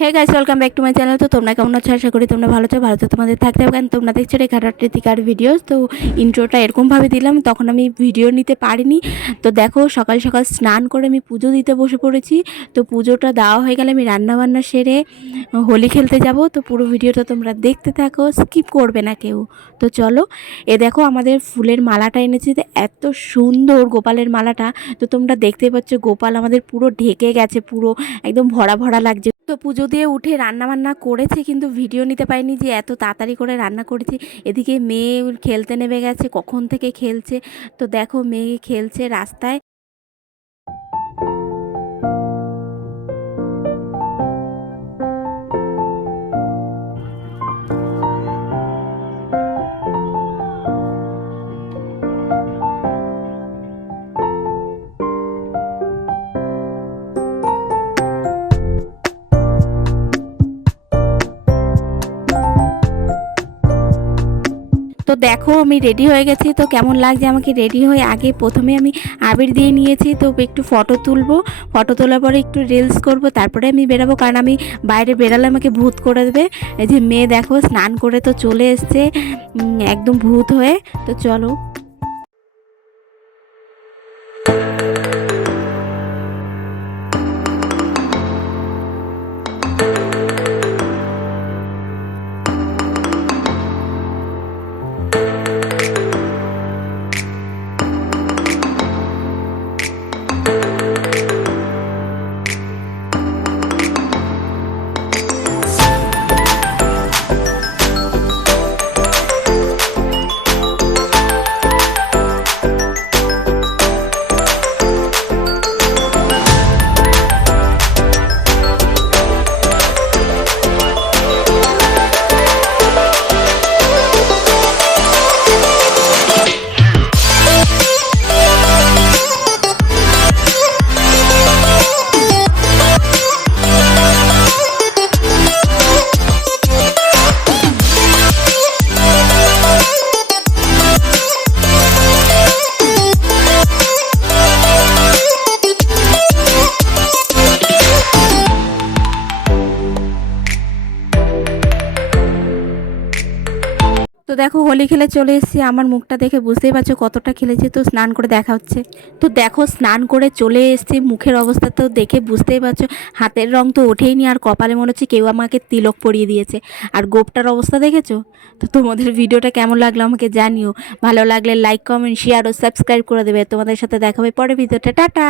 Hey guys, welcome back to my channel. তো তোমরা কেমন আছো? আশা করি তোমরা ভালো আছো। ভালো তো তোমাদের থাকতে হবে, কারণ তোমরা দেখছো রেখাটিকার ভিডিওস। তো ইন্ট্রোটা এরকমভাবে দিলাম, তখন আমি ভিডিও নিতে পারিনি। তো দেখো, সকাল সকাল স্নান করে আমি পুজো দিতে বসে পড়েছি। তো পুজোটা দেওয়া হয়ে গেলে আমি রান্নাবান্না সেরে হোলি খেলতে যাব। তো পুরো ভিডিওটা তোমরা দেখতে থাকো, স্কিপ করবে না কেউ। তো চলো, এ দেখো আমাদের ফুলের মালাটা এনেছি। তো এত সুন্দর গোপালের মালাটা, তো তোমরা দেখতে পাচ্ছ গোপাল আমাদের পুরো ঢেকে গেছে, পুরো একদম ভরা ভরা লাগছে। তো পুজো দিয়ে উঠে রান্না বান্না করেছে, কিন্তু ভিডিও নিতে পারিনি যে এত তাড়াতাড়ি করে রান্না করেছি। এদিকে মেয়ে খেলতে নেমে গেছে, কখন থেকে খেলছে। তো দেখো, মেয়ে খেলছে রাস্তায়। তো দেখো, আমি রেডি হয়ে গেছি। তো কেমন লাগছে আমাকে রেডি হয়ে? আগে প্রথমে আমি আবির দিয়ে নিয়েছি, তো একটু ফটো তুলবো। ফটো তোলার পরে একটু রিলস করব, তারপরে আমি বেরাবো, কারণ আমি বাইরে বেরালে আমাকে ভূত করে দেবে। এই যে মেয়ে দেখো স্নান করে তো চলে এসছে একদম ভূত হয়ে। তো চলো। তো দেখো, হোলি খেলে চলে এসেছি। আমার মুখটা দেখে বুঝতেই পারছো কতটা খেলেছি। তো স্নান করে দেখা হচ্ছে। তো দেখো, স্নান করে চলে এসেছি, মুখের অবস্থা তো দেখে বুঝতেই পারছো। হাতের রং তো ওঠেইনি, আর কপালে মনে হচ্ছে কেউ আমাকে তিলক পরিয়ে দিয়েছে। আর গোপটার অবস্থা দেখেছো? তো তোমাদের ভিডিওটা কেমন লাগলো আমাকে জানিও। ভালো লাগলে লাইক, কমেন্ট, শেয়ার ও সাবস্ক্রাইব করে দেবে। তোমাদের সাথে দেখা হবে পরের ভিডিওটা। টাটা।